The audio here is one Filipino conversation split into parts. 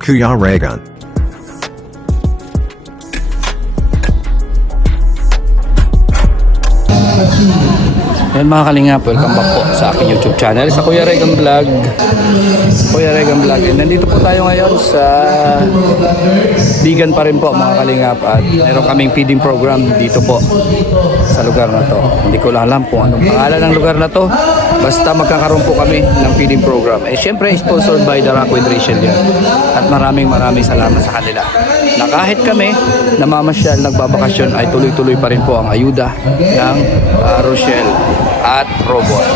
Kuya Regan. Ayan mga kalingap, welcome back po sa aking YouTube channel, sa Kuya Regan Vlog. Kuya Regan Vlog. And nandito po tayo ngayon sa Bigan pa rin po mga kalingap. At meron kaming feeding program dito po sa lugar na to. Hindi ko lang alam kung anong pangalan ng lugar na to. Basta magkakaroon po kami ng feeding program. Eh syempre sponsored by the Rockwood Rachel yan. At maraming salamat sa kanila. Na kahit kami namamasyal, nagbabakasyon ay tuloy-tuloy pa rin po ang ayuda ng Rochelle at Robot.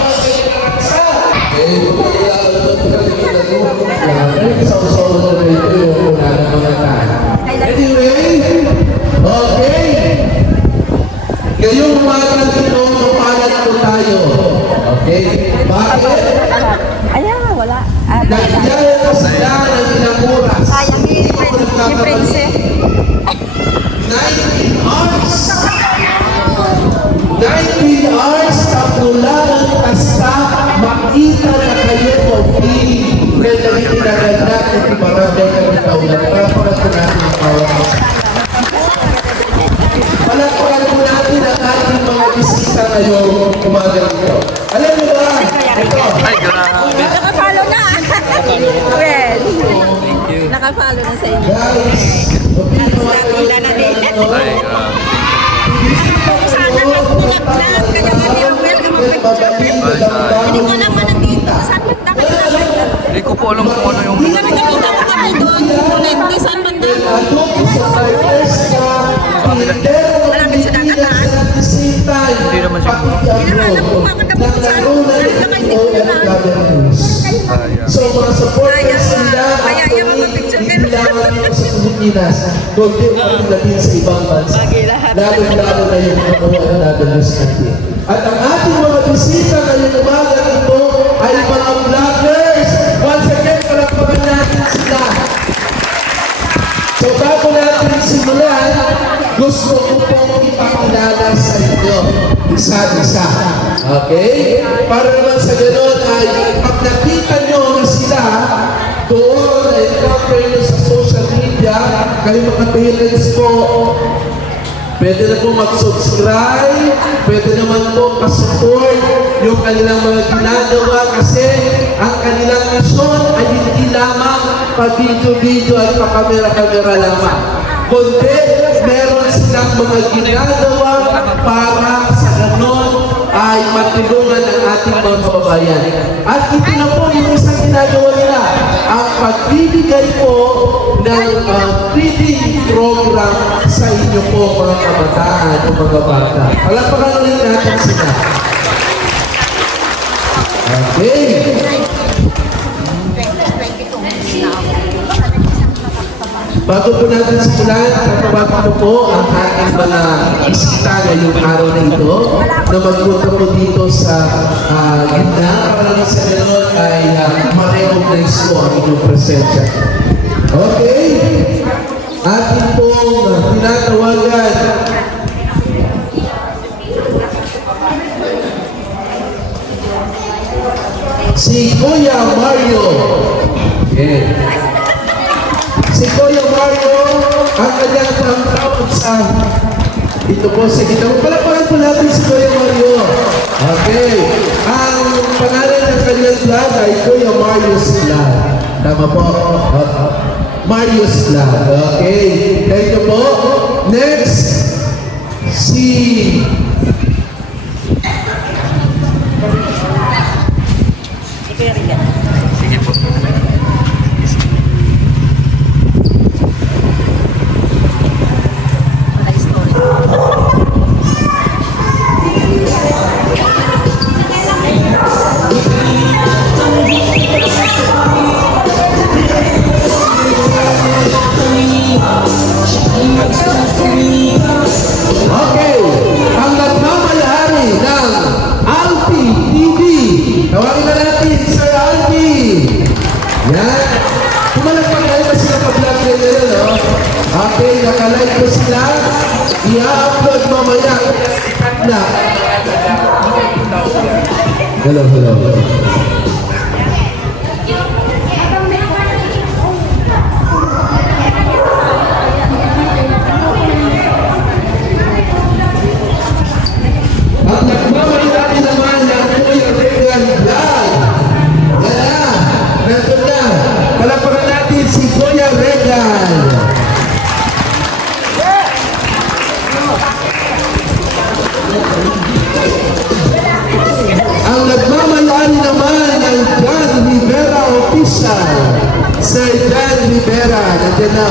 Okay. Ngayong umaga dito, mapalat po tayo. Okay? Bakit? Ayan, wala. Nagyaya pa sila ng ilang oras. Sayang ni Prince. 19 hours. 19 hours sa mula ng kasta, makita na kayo po kaya naging pinagandang at ibarabay na ng kaulan. Palagpagan po natin ang power. Palagpagan po natin ang ating mga bisita ngayong umaga nito. Alam mo ba? Ito. Ay, grabe. Nakapalo na. Well, nakapalo na sa inyo. Guys, Wala na din. Ay, grabe. Sana magtulak na. Kaya nga niya, welcome ang picture. Hindi ko alam man nandito. Saan ba't nakakilabay na? Hindi ko po alam kung ano yung... Hindi naman nakita ko kami doon. Hindi, saan man doon? Malapit sa dagat na. Hindi naman siya. Hindi naman alam kung bakit na po saan. Dahil naman hindi ko alam. So mga supporters nila Kaya yung mga picture hindi lamang ito sa Pilipinas, kundi pati din sa ibang bansa. Lalo na yung mga OFWs natin. At ang ating mga bisita ngayong umaga ito ay mga vloggers. Once again, palagpagan natin sila. So bago natin simulan, gusto ko pong ipakilala sa inyo isa-isa. Okay? Para naman sa gano'n ay pag nakita nyo na sila doon ay encounter nyo sa social media, kayo mga parents po, pwede na po mag-subscribe, pwede naman po pa-support yung kanilang mga ginagawa kasi ang kanilang mission ay hindi lamang pa-video-video at pa-kamera-kamera lamang. Kundi meron silang mga ginagawa para sa ganon ay matulungan ang ating mga kababayan. At ito na po yung isang ginagawa nila, ang pagbibigay po ng feeding program sa inyo po mga kabataan o mga bata. Palagpakan ulit natin sila. Okay. Bago po natin simulan, tatawagan ko po ang ating mga bisita ngayong araw na ito na magpunta po dito sa gitna para lang sa gano'n ay ma-recognize po ang inyong presensya. Okay? Ating pong tinatawagan si Kuya Mario. Okay. Si Kuya Mario, ang kanyang pangtawag sa ito po sa gitna. Palapakan po natin si Kuya Mario. Okay. Ang pangalan ng kanyang vlog ay Kuya Mario's Vlog. Tama po? Mario's Vlog. Okay. Thank you po. Next, si Sige po. okay. Ang nagmamayari ng Alpi TV. Tawagin na natin, Sir Alpi. Yan. Kumalagpag kayo kasi naka-vlog kayo ngayon, no? Okay, nakalive ko sila. I-upload mamaya. Na. Hello.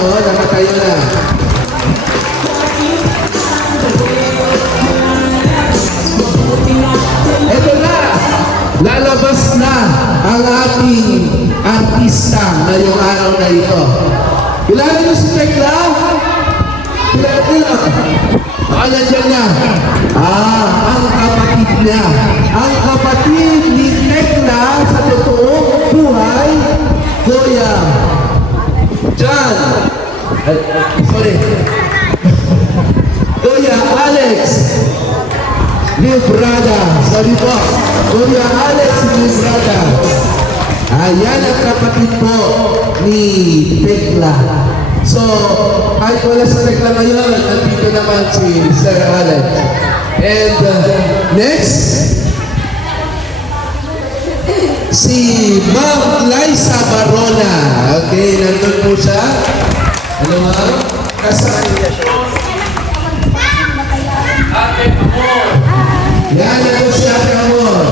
oh, nakatayo na. Ito na, lalabas na ang ating artista ngayong araw na ito. Kilala niyo si Tekla? Kilala niyo? Nandiyan na. Ang kapatid niya. Ang kapatid ni Tekla sa totoong buhay, Kuya John. Sorry. Kuya Alex Librada. Sorry po. Kuya Alex Librada. Ayan ang kapatid po ni Tekla. So, kahit wala sa Tekla ngayon, nandito naman si Sir Alex. And next, si Ma'am Liza Barona. Okay, nandun po siya. Ano ma'am? Kasama niya siya. Yan ako siya, Amor.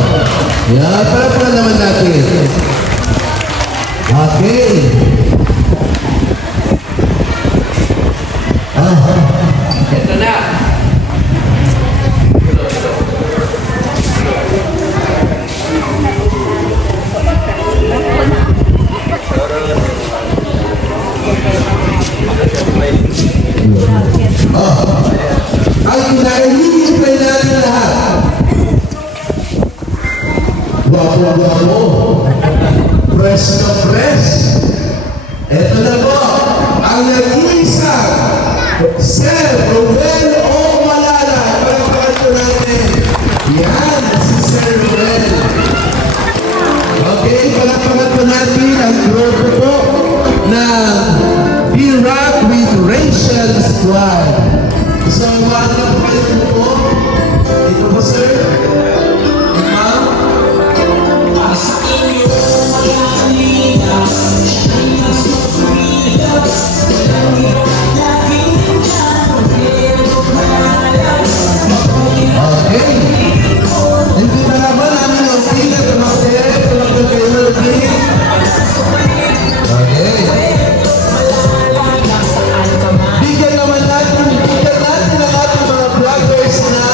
Yan, para naman natin. Okay. Ito na. Ay, nahihintay natin lahat. Guwapo-guwapo. Press na press. Ito na po, ang nag-iisang Sir Ruel O. Malala. Palagpakan po natin. Yan, si Sir Ruel. Okay, palagpakan po natin ang grupo po ng B-Rock with Rachel Squad. So, welcome kayo po. Ito po, sir. Ma'am. Okay. Hindi pa naman namin ang pila. Tumakbo kayo ng pila. Okay. Bigyan naman natin ang ating mga vloggers na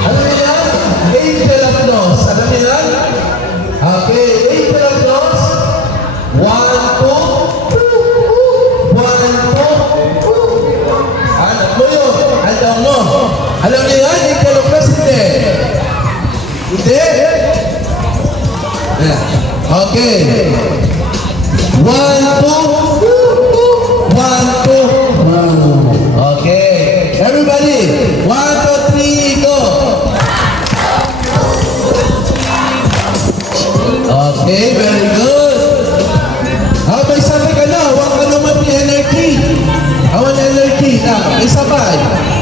ano yan? Angel of Loss. Alam niyo yan? Okay, Angel of Loss. 1, 2, 1, 2. Alam mo yun? Alam mo? Alam niyo yan? Angel of Loss, hindi. Hindi? Yeah. Okay. 1, 2, 1, 2. Okay. Everybody, 1, 2, 3, go. Okay, very good. May sabay ka na. Huwag ka naman may energy. Awan energy. May sabay.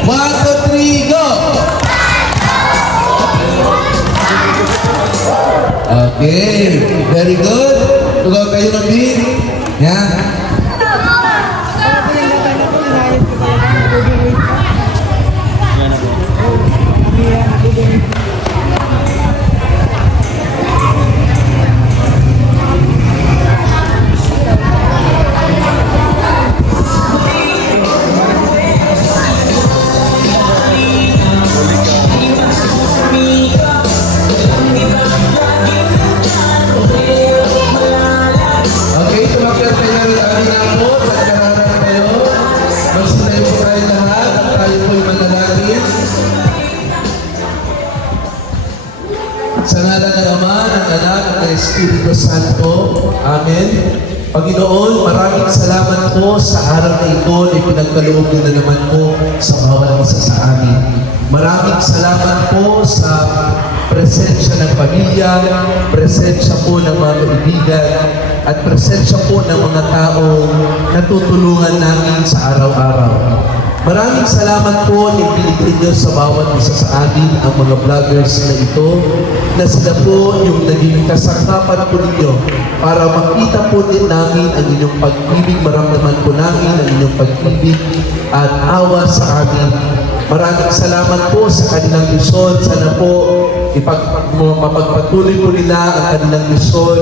1, 2, 3, go. Okay, very good. Tugaw kayo ng beat. Yan. Okay, tumakyan kayo rin ang po. Pagkararap kayo. Magsunay po kayo lahat. At tayo po'y manalangin. Sa ngalan ng Ama, ng Anak, at ng Espiritu Santo. Amen. Panginoon, maraming salamat po sa araw na ito na ipinagkaloob niyo na naman po sa bawat isa sa amin. Maraming salamat po sa presensya ng pamilya, presensya po ng mga kaibigan, at presensya po ng mga taong natutulungan namin sa araw-araw. Maraming salamat po na pinigil niyo sa bawat isa sa amin ang mga vloggers na ito, na sila po yung naging kasangkapan po ninyo para makita po din namin ang inyong pag-ibig, maramdaman po namin ang inyong pag-ibig at awa sa amin. Maraming salamat po sa kanilang misyon. Sana po mapagpatuloy po nila ang kanilang misyon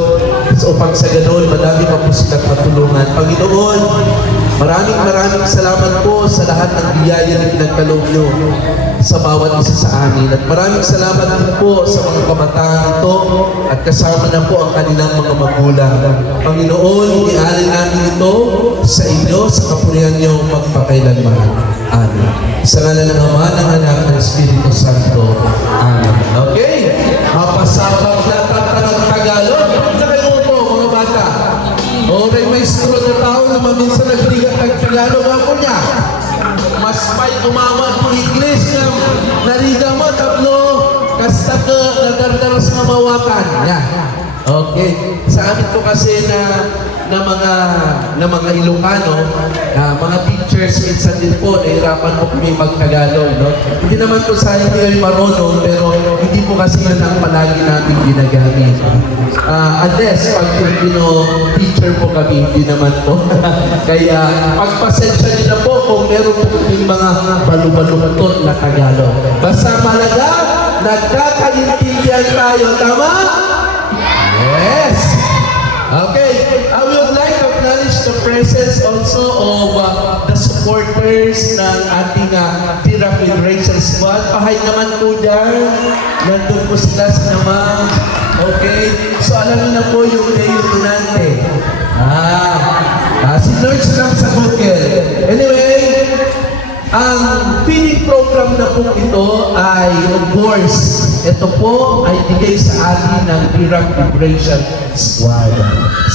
So upang sa ganon, madami pa po silang matulungan. Panginoon, maraming salamat po sa lahat ng biyaya na pinagkaloob nyo sa bawat isa sa amin. At maraming salamat din po sa mga kabataan ito at kasama na po ang kanilang mga magulang. Panginoon, inialin namin ito sa inyo, sa kapurihan nyo magpakailanman. Amen. Sa ngalan ng Ama, ng Anak, ng Espiritu Santo. Amen. Okay? Mapasabak na ng Tagalog. Sa kayo po, mga bata. Okay, maestro na tao na maminsan nagligat ng Tagalog ako niya. Mas may umama po English na nariga mo, tablo, kasta ka, nadardaras na mawakan. Yan. Okay. Sa amin ko kasi na mga Ilocano, mga teachers, minsan din po, nahirapan po kami mag-Tagalog, no? Hindi naman po sa hindi kayo marunong, pero hindi po kasi yun ang palagi natin ginagamit. Unless, pag teacher po kami, hindi naman po. Kaya, pagpasensya nyo na po kung meron po yung mga balu-baluktot na Tagalog. Basta malaga, nagkakaintindihan tayo, tama? Yes! Okay, I would like to acknowledge the presence also of the supporters ng ating Tira Federation Squad. Pahay naman po dyan. Nandun po sila sa naman. Okay, so alam niyo na po yung Leo Tunante. Si Lord lang sa Google. Anyway, ang feeding program na po ito ay, of course, ito po ay bigay sa atin ng Iraq Liberation Squad.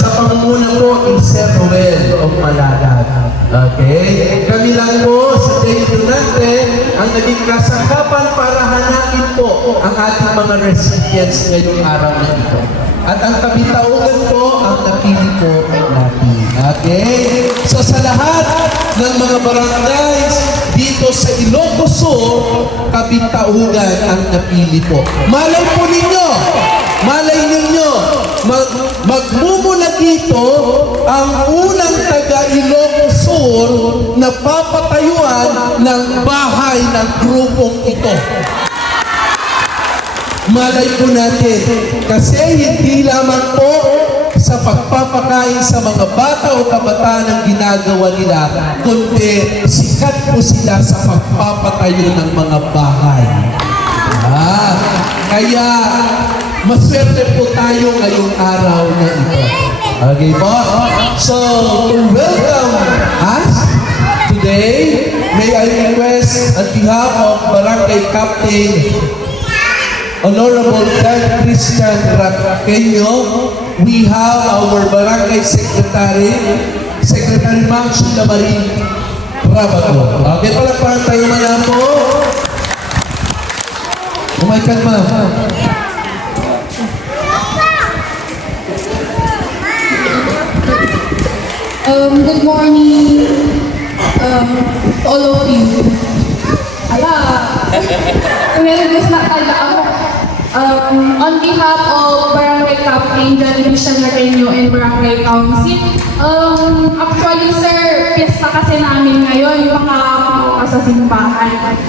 Sa pangunguna po ni Sir Noel of Malalag. Okay? Kami lang po sa Day Dunante ang naging kasangkapan para hanapin po ang ating mga recipients ngayong araw na ito. At ang kabitaugan po ang napili po natin. Okay? So sa lahat ng mga barangays dito sa Ilocos Sur, kabitaugan ang napili po. Malay po ninyo, magmumula dito ang unang taga Ilocos Sur na papatayuan ng bahay ng grupong ito. Malay po natin, kasi hindi lamang po sa pagpapakain sa mga bata o kabataan ang ginagawa nila, kundi sikat po sila sa pagpapatayo ng mga bahay. Kaya maswerte po tayo ngayong araw na ito. Okay po? So, to welcome us today, may I request on behalf of Barangay Captain Honorable Dan Christian Raqueño, we have our Barangay Secretary Ma'am Sheila Marie Rabago. Okay, palakpakan tayo maya po. Umaikan ma'am. Good morning, all of you. Ala, meron na tanda ako. On behalf of Barangay Captain John Christian Raqueño and Barangay Council, actually sir, piyesta kasi namin ngayon, makakapunta sa simbahan.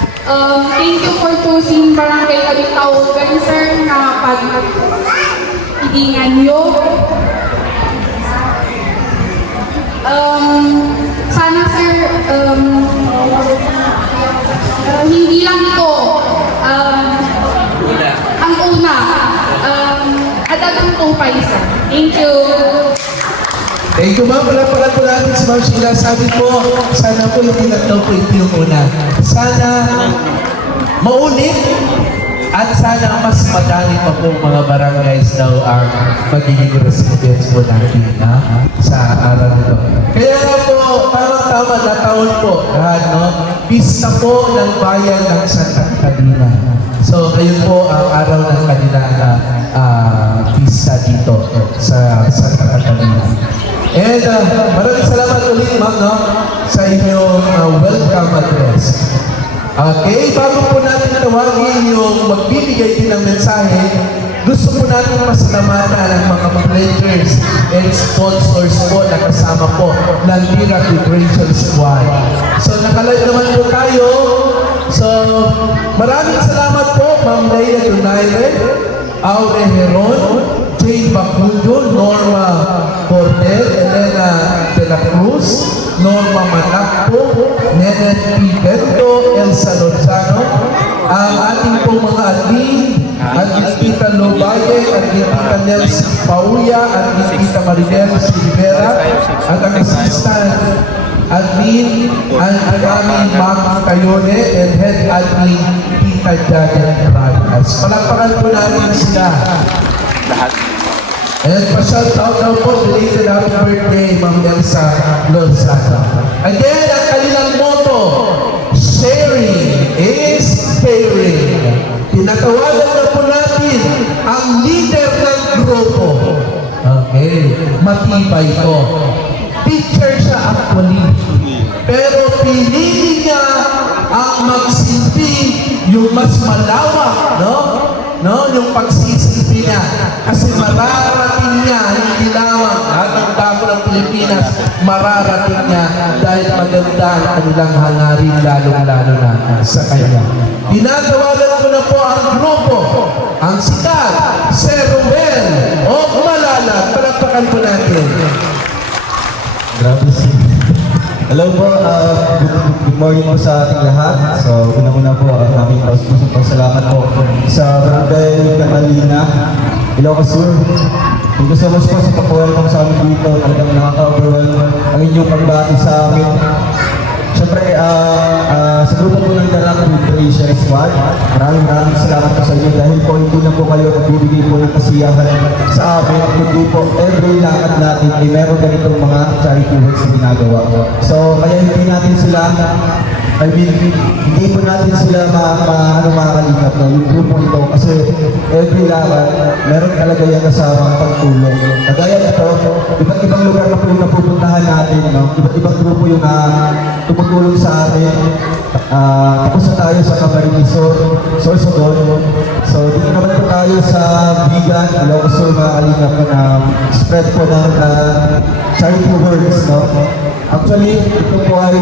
Thank you for choosing Barangay Kabitaugan sir na pag-ibingan nyo. Sana sir, hindi lang ito ang una, at ang tupay sir. Thank you. Thank you ma'am, palapakan po natin si Ma'am Sheila. Sabi po, sana po hindi lang daw po ito yung una. Sana maulit at sana mas madami pa po mga barangays daw ang magiging recipients po natin sa araw nito. Kaya nga po, tama-tama na taon po, pista po ng bayan ng Santa Catalina. So, ngayon po ang araw ng kanilang pista dito sa Santa Catalina. And maraming salamat ulit ma'am sa inyong welcome address. Okay, bago po natin tawagin yung magbibigay din ng mensahe, gusto po natin pasalamatan ang mga pledgers and sponsors po na kasama po ng Tira Federation Squad. So nakalive naman po tayo. So maraming salamat po Ma'am Leia Donaire, Aure Heron, Jane Bacuyo, Norma Cornel, Elena de la Cruz, Norma Manacpo, Nenen P. Bento, Elsa Lozano, ang ating pong mga admin, Admin Tita Lobaye, Admin Tita Nelson Pauya, Admin Tita Marinel Silvera, at ang assistant admin, ang aming Ma'am Cayone, and head admin Tita Janet Reyes. Palakpakan po natin sila. And pa-shout out daw po, belated happy birthday, Ma'am Elsa Lozano. Again, ang kanilang motto, sharing is caring. Tinatawagan na po natin ang leader ng grupo. Okay, matibay ko. Teacher siya actually. Pero pinili niya ang magsilbi yung mas malawak, no? Yung pagsisilbi niya. Kasi mararating niya, hindi lamang hanggang dako ng Pilipinas, mararating niya dahil maganda ang kanilang hangarin, lalong-lalo na sa kanya. Tinatawagan ko na po ang grupo, ang sikat, Sir Ruel o Malala. Palakpakan po natin. Grabe si. Hello po, good morning po sa ating lahat. So, una-una po, aming pusong pasalamat po sa Barangay Catalina, Ilocos Sur. Thank you so much po sa pag-welcome sa amin dito. Talagang nakaka-overwhelm ang inyong pagbati sa amin. Siyempre, sa grupo po ng Darang Preparation Squad, maraming salamat po sa inyo dahil po hindi na po kayo nagbibigay po ng kasiyahan sa amin. Hindi po every lakad natin ay meron ganitong mga charity works na ginagawa. So, kaya hindi natin sila, hindi po natin sila makakalingap no, yung grupo ito kasi every lakad meron talaga yan kasama pagtulong. Kagaya ito, iba't ibang lugar na po yung napupuntahan natin, no? Iba't ibang grupo yung tumutulong sa atin. Tapos na tayo sa Camarines Sorsogon. So, dito naman po tayo sa Bigan, Ilocos Sur, makakalingap na spread po ng charity works, no? Actually, ito po ay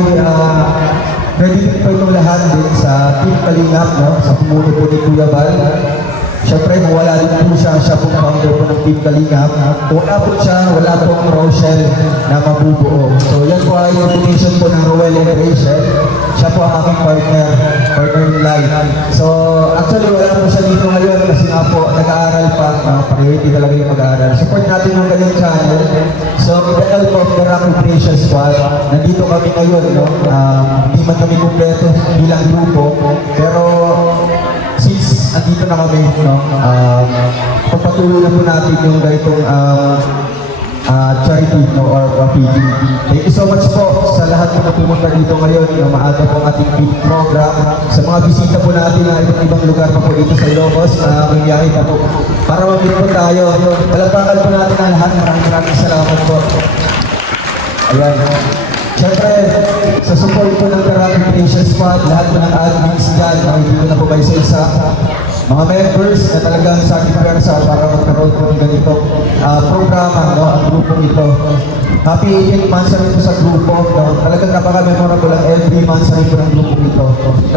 credit po itong lahat din sa Team Kalingap, no? Sa pumuno po ni Kuya Val. Siyempre, wala din po siya pong founder po ng Team Kalingap. Wala po siya, wala pong Rochelle na mabubuo. So, yan po ay donation po ng Roel and Rachel. Siya po ang aking partner in life. So, actually, wala po siya dito ngayon kasi nga po, nag-aaral pa. Priority talaga yung mag-aaral. Support natin ang kanyang channel. So, with the help of the Rock Preparation Squad, nandito kami ngayon, no? Hindi man kami kumpleto bilang grupo, pero since andito na kami, no? Pagpatuloy na po natin yung ganitong charity, no, or PG. Thank you so much po sa lahat na pumunta dito ngayon, no, maaga po ang ating PG program. Sa mga bisita po natin na iba't ibang lugar pa po dito sa Ilocos, nangyayari pa po para mag-meet po tayo. Palagpakan po natin ang lahat. Maraming salamat po. Ayan. Siyempre, sa support po ng Darang Preparation Squad, lahat po ng admins dyan, nakikita na po ba isa-isa. Mga members na talagang sacrifice para magkaroon po ng ganito programa, no, ang grupo ito. Happy 8 months na rin po sa grupo, no? Talagang napaka-memorable ang every month na rin po ng grupo ito.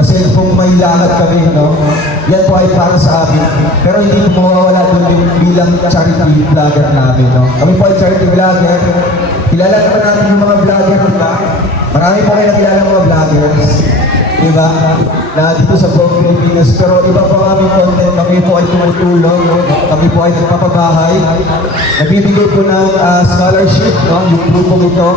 Kasi kung may lakad kami, no, yan po ay para sa amin. Pero hindi po mawawala doon yung bilang charity vlogger namin, no? Kami po ay charity vlogger. Kilala naman natin yung mga vlogger, diba? Marami po kayo nakilala mga vloggers. Diba? Na dito sa buong Pilipinas. Pero iba po ang aming content. Kami po ay tumutulong. Kami po ay nagpapabahay. Nagbibigay po ng scholarship, no? Yung grupo ito.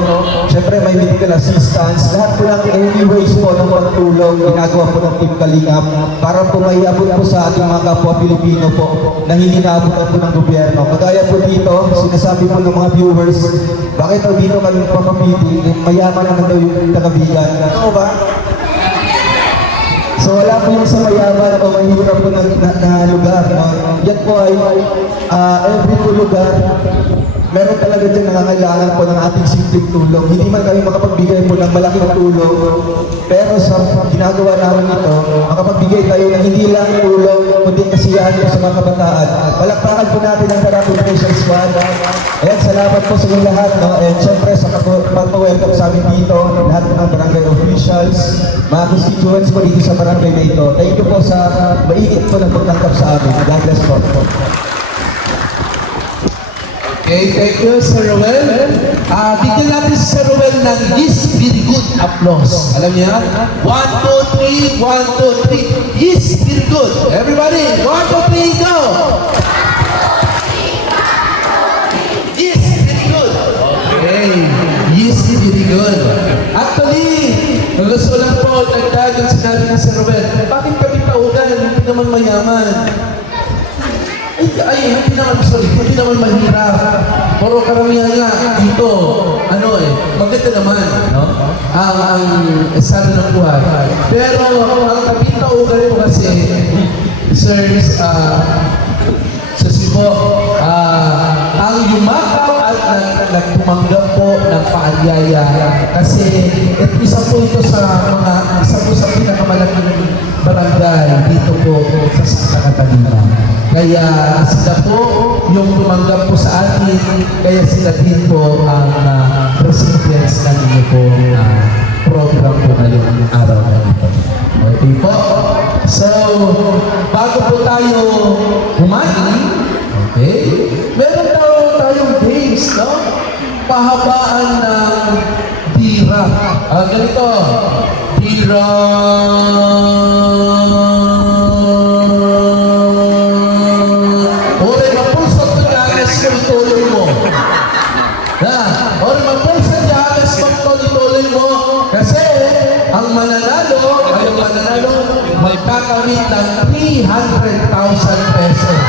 Siyempre may medical assistance. Lahat po ng anyways po ng pagtulong. Ginagawa po ng Team Kalingap para po maiabot po sa ating mga kapwa Pilipino po na hindi naabutan po ng gobyerno. Kagaya po dito, sinasabi po ng mga viewers, bakit po dito kami papapiti? Mayaman naman daw yung taga-Bigan. Ano ba? So wala po yung sa mayaman o mahirap po na lugar. No? Yan po ay every po lugar, meron talaga dyan nangangailangan po ng ating simpleng tulong. Hindi man kami makapagbigay po ng malaking tulong, pero sa ginagawa namin ito, makapagbigay tayo ng hindi lang tulong, kundi kasiyahan po sa mga kabataan. Palakpakan po natin ang Darang Preparation Squad. Ayan, salamat po sa inyong lahat. No? And syempre sa pagpa-welcome sa amin dito, lahat ng barangay officials, mga constituents po dito sa barangay na ito. Thank you po sa mainit po na pagtangkap sa amin. God bless po. Okay, thank you, Sir Ruel. Bigyan natin si Sir Ruel ng yes, very good applause. Alam niyo yan? 1, 2, 3, 1, 2, 3. Yes, very good. Everybody, 1, 2, 3, go! Yes, very good. Okay, yes, very good. Actually, gusto lang po dagdag ang sinabi ni Sir Ruel. Bakit kami taugan? Hindi naman mayaman. Hindi naman mahirap. Pero karamihan nga dito, maganda naman, no? Ang estado ng buhay. Pero ang kapitaugan mo kasi, Sir Sibo, ang yumakaw at nagtumanggap po ng paanyaya kasi isa po ito sa pinakamalaking barangay dito po sa Santa Catalina. Kaya sila po yung tumanggap po sa atin, kaya sila din po ang recipients ng inyo po program po ngayong araw na ito. Okay po? So, bago po tayo kumain, okay, meron tayong games, no? Pahabaan ng tira. Ganito, tira. Ore, mapulsot ko yagas kung tuloy mo. Ore, mapulsot yagas kung tuloy mo. Kasi, ang mananalo, magkakamit ng 300,000 pesos.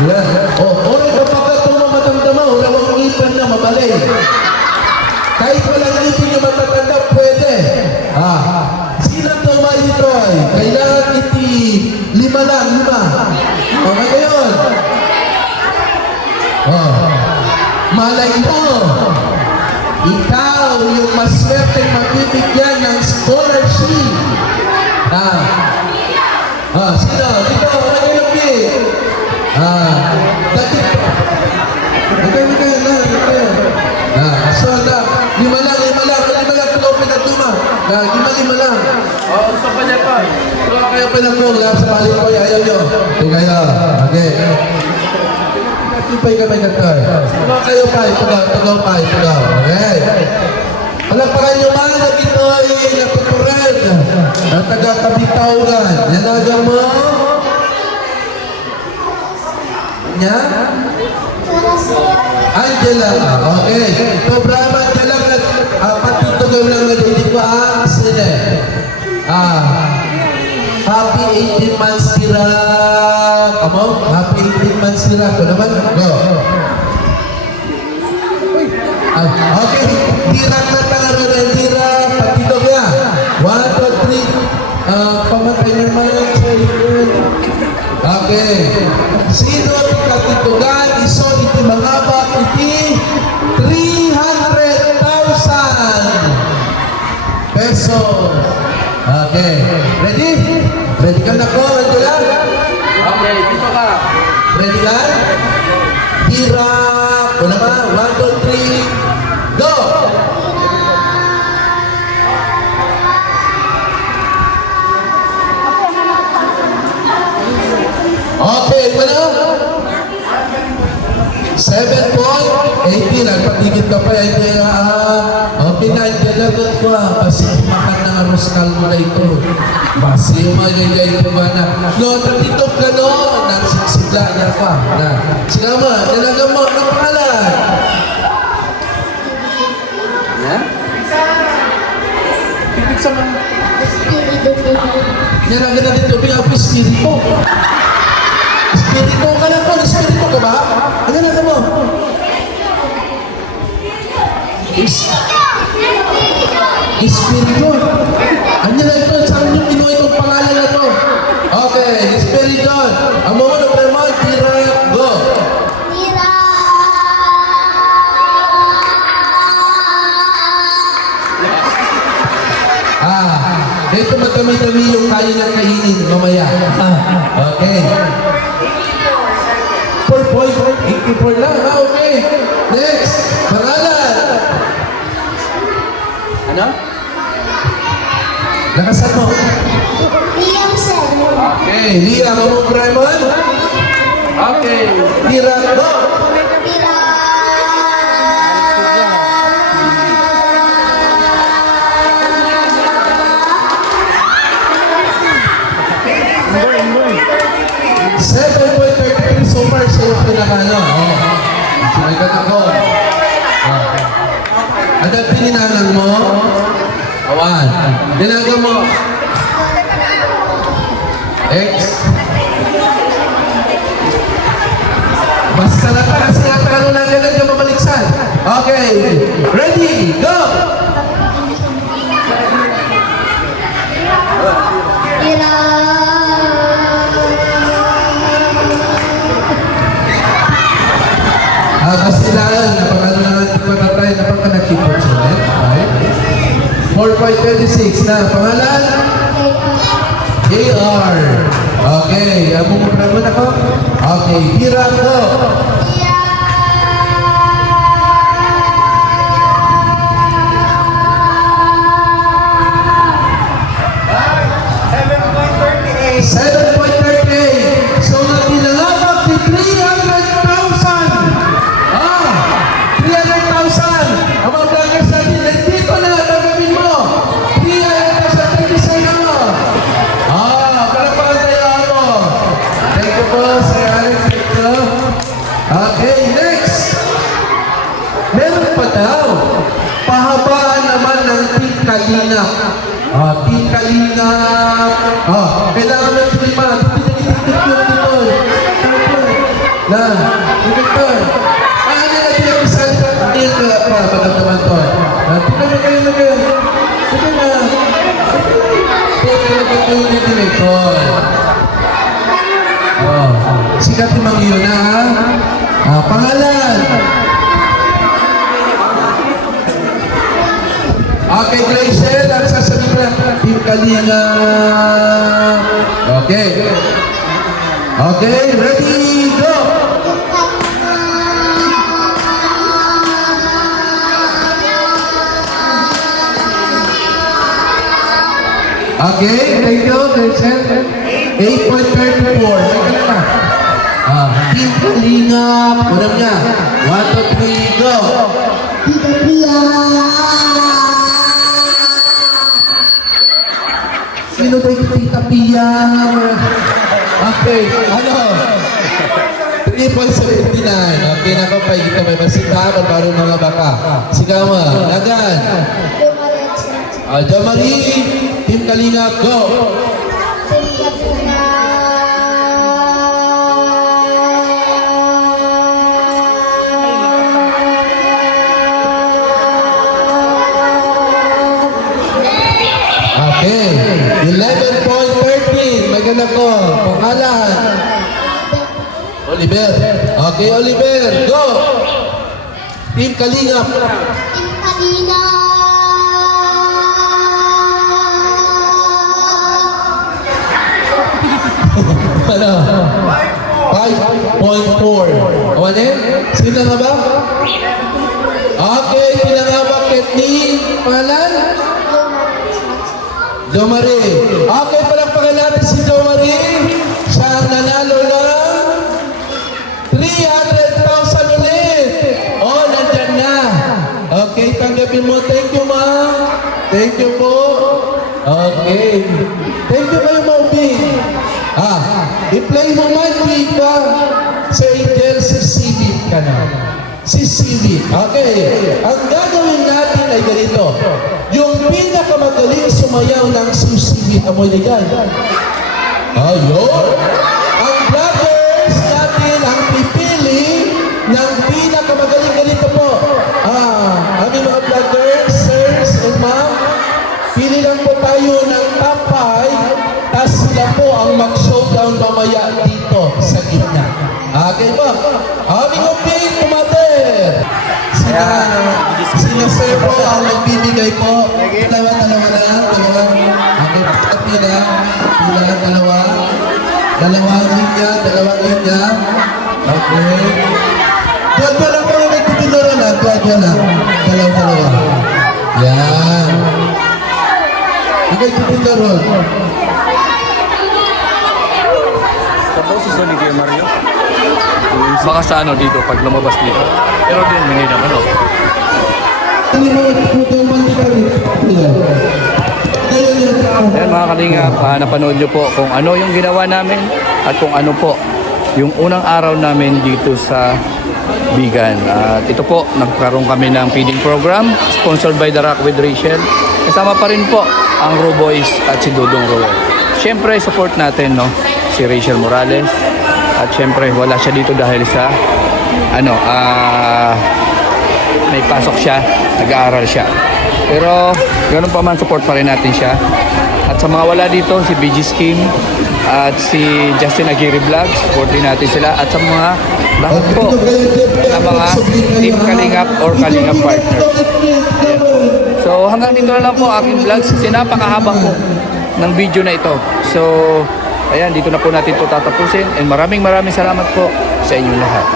Yan. Ore, kapag ito mo matamdama, wala mong ipan na mabalay. Kahit walang ipin yung matatanda, pwede. Sino tumayo dito ay? Kailangan lima lang. Okay ngayon? Malay mo, ikaw yung maswerte magbibigyan ng scholarship. Sino? Dito, okay lang din. So, lima lang, tugaw pinagduma. Lima lang. So pa niya pa. Tugaw kayo pinag-program sa balik ko, ayaw nyo. Tugaw. Okay. Tipay kami nagkar. Tugaw kayo pa, tugaw. Okay. Palagpakan nyo man na dito ay natutured. Ang taga-kabitaugan. Yanagang mo. Nya? Angela. Okay. Sobrang Angela at patutugam lang na hindi ko sine. Happy 18 months tira. Amo? Happy 18 months tira. Ito naman. Go. Okay. Tira na tangaran. Tira. Patutog ya. 1, 2, 3. Pamatay naman. Okay. Sino ang katitugan? Iso iti mga ba? Iti 300,000 pesos. Okay. Ready? Ready ka na ko? Ready lang? Okay. Dito ka. Ready lang? Tira. Una ba? 1, 2, 3. Go! Okay, ano? 7.18. Nagpatigit ka pa. Okay na, dalagot ko kasi kumakan ng arroz kalmo na ito. Basi yung magagay ko ba na. No, tatitog ka no. Nagsigla na pa. Sige mo, dalaga mo. Anong pangalan? Pipit sa mga. Dalaga na dito. Bigyan ko espiritu. Espiritu ka na po. Espiritu ka ba? Ano na mo? Espiritu. Ano na ito? Saan nyo kinuha itong pangalan na ito? Okay. Espiritu. Ang mga naman, tira, go. Ito matami-tami yung kaya ng kainin mamaya. Okay. 4.84 lang. Okay. Next. Pangalan. Ano? Lakasan mo. Liam sir. Okay. Liam, Among Raymond. Okay, tira, go! So far, siya yung pinakano. Sinagot ako. Ano pininanang mo? Awan. Dinago mo. X. Basta na para sa natalo na agad yung mamaliksan. Okay. Ready, go! Kasi lang, napakano na natin pagkatry, napaka-nakipot siya. Right? 4.26 na. Pangalan? AR. Okay. Mumura mo na ko? Okay. Tira ko. So, natinalabak ni 300,000. 300,000. Ang mga vloggers natin, nandito na, tagamin mo. 300,000, thank you sa'yo. Palapakan tayo ako. Thank you po, Sir Alex. Thank you. Okay, next. Meron pa daw. Pahabaan naman ng Team Kalingap. Team Kalingap. Kailangan ng lima. Na, dito. Ano na pinapisan ka? Ayun ka pa, pagkataman to. Tignan mo kayo na kayo. Tignan na. Tignan mo kayo na director. Sikat yung mga yun, ha? Pangalan. Okay, Graciel, ang sasabihin na, Team Kalinga. Okay. Okay, ready, go! Okay, thank you, Graciel. 8.34. Team Kalinga. Unang niya. 1, 2, 3, go! Sino ba yung Tita Pia? Okay, ano? 3.79. Okay, nakapay kita may masitahan para mga baka. Sigaw mo, lagan. Jo Marie, Team Kalinga, go! Okay, 11.13. Maganda ko. Pangalan. Oliver. Okay, Oliver. Go! Team Kalingap. Ano? 5.4. Ano eh? Sino nga ba? Okay, pinangabak ni pangalan? Jo Marie. Okay, palakpakan natin si Jo Marie. Siya ang nanalo ng 300,000 ulit. Nandyan na. Okay, tanggapin mo. Thank you, ma'am. Thank you po. Okay. Thank you kayo, Maubi. I-play mo man, ka. Sa Angel, si Sibit ka na. Si Sibit. Okay. Ang gagawin natin ay ganito. Yung pinakamagaling sumayaw ng susibit, amoy na yan. Ayun. Ang vloggers natin ang pipili ng pinakamagaling ganito po. Aming mga vloggers, sirs and ma'am, pili lang po tayo ng top 5, tapos sila po ang mag-showdown mamaya dito sa gitna. Okay ba? Aming upin, kumater! Sila sir po ang nagbibigay po. Dalawa na. Okay, pila, dalawa. Dalawang linya. Okay. Dalawa lang po ang nagpipinuro na. Dalawa. Yan. Nagpipinuro. Tapos sa Kuya Mario. baka sa ano dito, pag lumabas dito. Pero din, hindi naman, no? Ayan mga kalingap, napanood nyo po kung ano yung ginawa namin at kung ano po yung unang araw namin dito sa Bigan. At ito po, nagkaroon kami ng feeding program sponsored by The Rock with Rachel. Kasama pa rin po ang Ro Boys at si Dudong Roel. Siyempre, support natin, no? Si Rachel Morales. At siyempre, wala siya dito dahil sa may pasok siya, nag-aaral siya. Pero ganoon pa man, support pa rin natin siya. At sa mga wala dito, si BG Skim at si Justin Aguirre Vlog, support din natin sila. At sa mga lahat po na mga Team Kalingap or Kalingap partners. Ayan po. So hanggang dito na lang po aking vlogs kasi napakahaba po ng video na ito. So ayan, dito na po natin ito tatapusin. And maraming salamat po sa inyong lahat.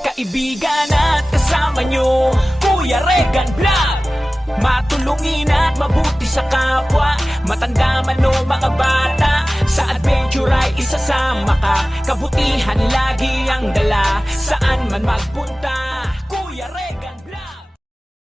Kaibigan at kasama nyo, Kuya Regan Vlog. Matulungin at mabuti sa kapwa, matanda man o mga bata. Sa adventure ay isasama ka, kabutihan lagi ang dala. Saan man magpunta, Kuya Regan.